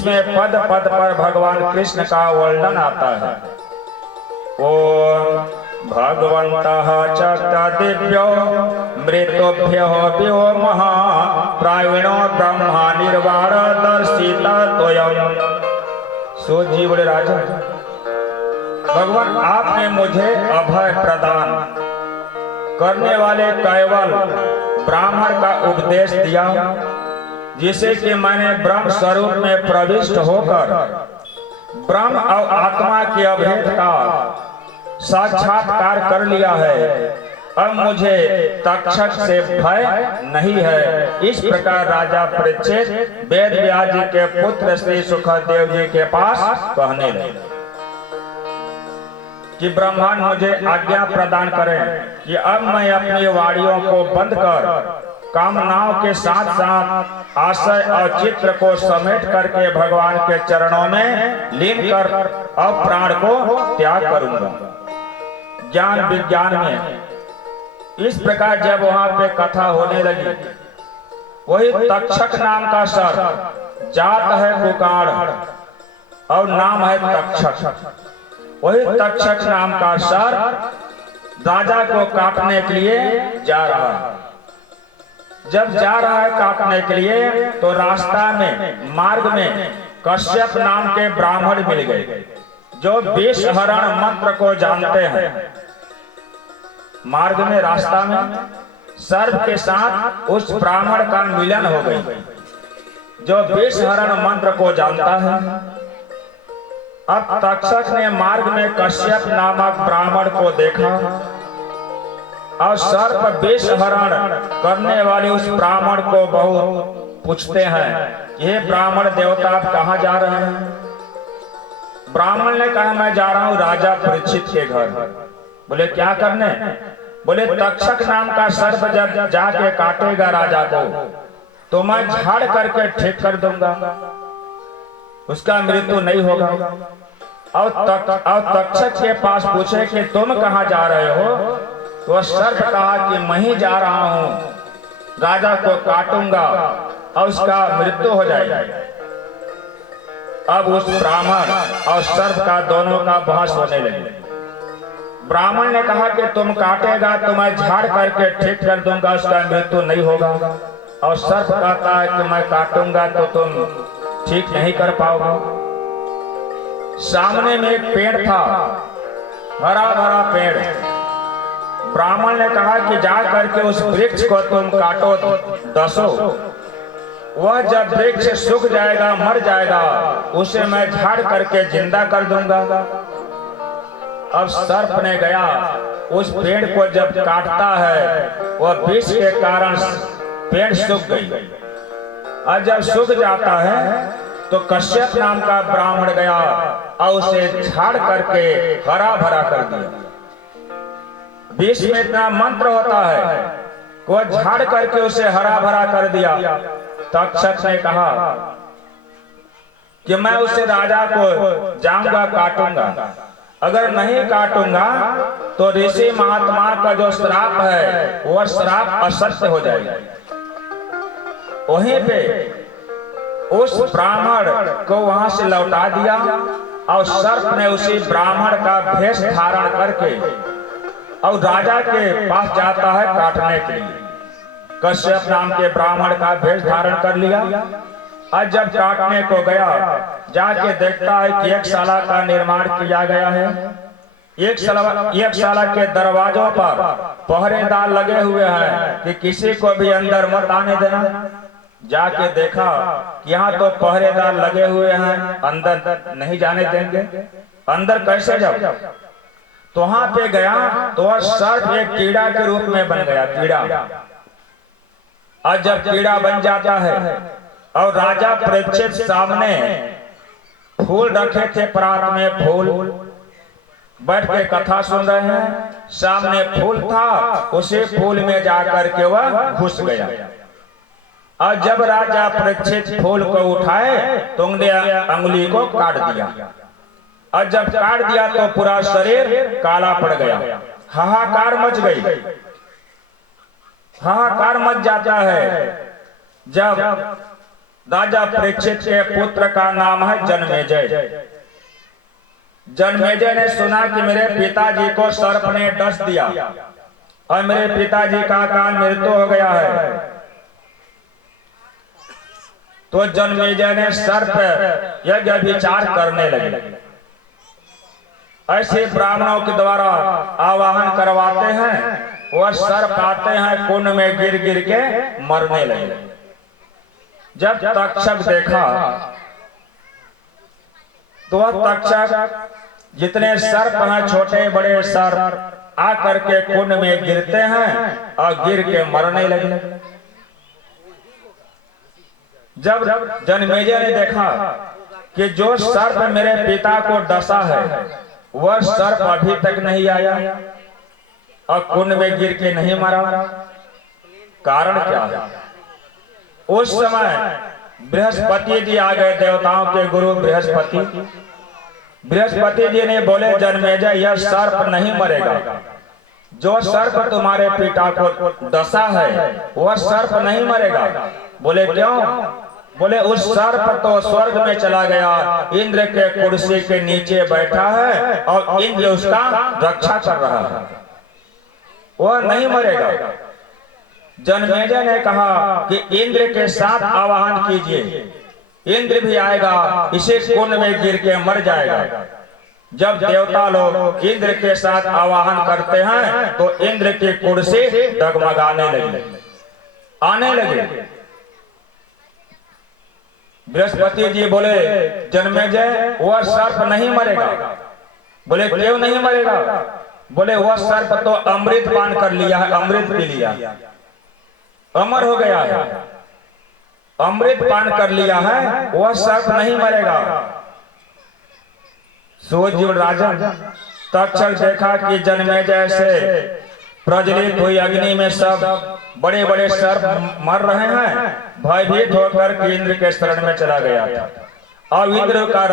इसमें पद पद पर भगवान कृष्ण का वर्णन आता है। ओम भगवन्तः च दिव्यो मृतोभ्यो व्यो महा प्राविणो ब्रह्मा निर्वाण दर्शिता त्वयम्। सो जी बोले राजा, भगवान आपने मुझे अभय प्रदान करने वाले केवल ब्राह्मण का उपदेश दिया, जिसे कि मैंने ब्रह्म स्वरूप में प्रविष्ट होकर ब्रह्म और आत्मा के अभेद का साक्षात्कार कर लिया है। अब मुझे तक्षक से भय नहीं है। इस प्रकार राजा परीक्षित वेद व्यास जी के पुत्र श्री सुखदेव जी के पास कहने लगे कि ब्रह्मांड मुझे आज्ञा प्रदान करें कि अब मैं अपनी वाणियों को बंद कर कामनाओं के साथ साथ आशय और चित्र को समेट करके भगवान के चरणों में लीन कर अब प्राण को त्याग करूंगा। ज्ञान विज्ञान में इस प्रकार जब वहां पे कथा होने लगी, वही तक्षक नाम का सर्प, जात है कुकाड़ और नाम है तक्षक। वही तक्षक नाम का सर्प राजा को काटने के लिए जा रहा है। जब जा रहा है काटने के लिए, तो रास्ता में मार्ग में कश्यप नाम के ब्राह्मण मिल गए, जो विष हरण मंत्र को जानते हैं। मार्ग में रास्ता में सर्प के साथ उस ब्राह्मण का मिलन हो गई, जो विष हरण मंत्र को जानता है। अब तक्षक ने मार्ग में कश्यप नामक ब्राह्मण को देखा और सर्प विष हरण करने वाले उस ब्राह्मण को बहुत पूछते हैं, ये ब्राह्मण देवता आप कहाँ जा रहे हैं? ब्राह्मण ने कहा, मैं जा रहा हूँ राजा परीक्षित के घर। बोले क्या करने? बोले तक्षक नाम का सर्प जब जाके काटेगा राजा को, तो मैं झाड़ करके ठीक कर दूंगा, उसका मृत्यु नहीं होगा। और तक्षक के पास पूछे कि तुम कहाँ जा रहे हो? तो सर्प कहा कि मैं ही जा रहा हूँ, राजा को काटूंगा और उसका मृत्यु हो जाएगी। अब उस ब्राह्मण और सर्प का दोनों का बहस होने लगी। ब्राह्मण ने कहा कि तुम काटेगा तो मैं झाड़ करके ठीक कर दूंगा, उसका मृत्यु नहीं होगा। और सर्प कहता है कि मैं काटूंगा तो तुम ठीक नहीं कर पाओगे। सामने में एक पेड़ था, हरा भरा पेड़। ब्राह्मण ने कहा कि जा करके उस वृक्ष को तुम काटो, दसो। वह जब वृक्ष सूख जाएगा, मर जाएगा, उसे मैं झाड़ करके जिंदा कर दूंगा। अब सर्प ने गया, उस पेड़ को जब काटता है, वह विष के कारण पेड़ सूख गई। और जब सूख जाता है तो कश्यप नाम का ब्राह्मण गया और उसे झाड़ करके हरा भरा कर दिया। विष में इतना मंत्र होता है, वो झाड़ करके उसे हरा भरा कर दिया। तक्षक ने कहा कि मैं उसे राजा को जाऊंगा काटूंगा, अगर नहीं काटूंगा तो ऋषि महात्मा का जो श्राप है वह श्राप असत्य हो जाएगा। वहीं पे उस ब्राह्मण को वहां से लौटा दिया और सर्प ने उसी ब्राह्मण का भेष धारण करके और राजा के पास जाता है काटने के लिए। कश्यप नाम के ब्राह्मण का भेष धारण कर लिया और जब काटने को गया, जाके देखता है कि एक शाला का निर्माण किया गया है। एक शाला के दरवाजों पर पहरेदार लगे हुए हैं कि किसी को भी अंदर मत आने देना। जाके देखा कि यहाँ तो पहरेदार लगे हुए हैं, अंदर नहीं जाने देंगे। अंदर कैसे जाओ? तो वहां पे गया तो वह सर्प एक कीड़ा के रूप में बन गया, कीड़ा। और जब कीड़ा बन जाता है और राजा परीक्षित सामने फूल रखे थे, प्रात में फूल बैठ के कथा सुन रहे हैं, सामने फूल था, उसी फूल में जाकर के वह घुस गया। और जब राजा परीक्षित फूल को उठाए तो अंगुली को काट दिया। और जब काट दिया तो पूरा शरीर काला पड़ गया। हाहाकार मच गई। हाहाकार मच जाता है जब राजा परीक्षित के पुत्र का नाम है जन्मेजय। जन्मेजय ने सुना कि मेरे पिताजी को सर्प ने डस दिया और मेरे पिताजी का काल मृत्यु हो गया है। तो जन्मेजय ने सर्प यज्ञ विचार करने लगे। ऐसे ब्राह्मणों के द्वारा आवाहन करवाते हैं, वह सर्प आते हैं, कुंड में गिर गिर के मरने लगे। जब तक्षक देखा तो वह तक्षक जितने सर्प हैं, छोटे बड़े सर्प आकर के कुंड में गिरते हैं और गिर के मरने लगे। जब जन्मेजय ने देखा कि जो सर्प मेरे पिता को डसा है वह सर्प अभी तक नहीं आया और कुंड में गिर के नहीं मरा, कारण क्या है? उस समय बृहस्पति जी आ गए, देवताओं के गुरु बृहस्पति। बृहस्पति जी ने बोले, जन्मेजय यह सर्प नहीं मरेगा, जो सर्प तुम्हारे पिता को डसा है वह सर्प नहीं मरेगा। बोले क्यों? बोले उस सर्प तो स्वर्ग में चला गया, इंद्र के कुर्सी के नीचे बैठा है और इंद्र उसका रक्षा कर रहा है, वह नहीं मरेगा। जन्मेजय ने कहा कि इंद्र के साथ आवाहन कीजिए, इंद्र भी आएगा, इसे कुंड में गिर के मर जाएगा। जब देवता लोग इंद्र के साथ आवाहन करते हैं तो इंद्र की कुर्सी डगमगाने लगी, आने लगे। बृहस्पति जी बोले, जन्मेजय वह सर्प नहीं मरेगा। बोले क्यों नहीं मरेगा? बोले वह सर्प तो अमृत पान कर लिया है, अमृत पी लिया, अमर हो गया है, अमृत पान कर लिया है, वह सर्प नहीं मरेगा। सूर्य राजन तक्षक देखा कि जन्मेजय से प्रज्वलित हुई अग्नि में सब बड़े बड़े सर्प मर रहे हैं, भयभीत होकर इंद्र के शरण में चला गया था। अब इंद्र का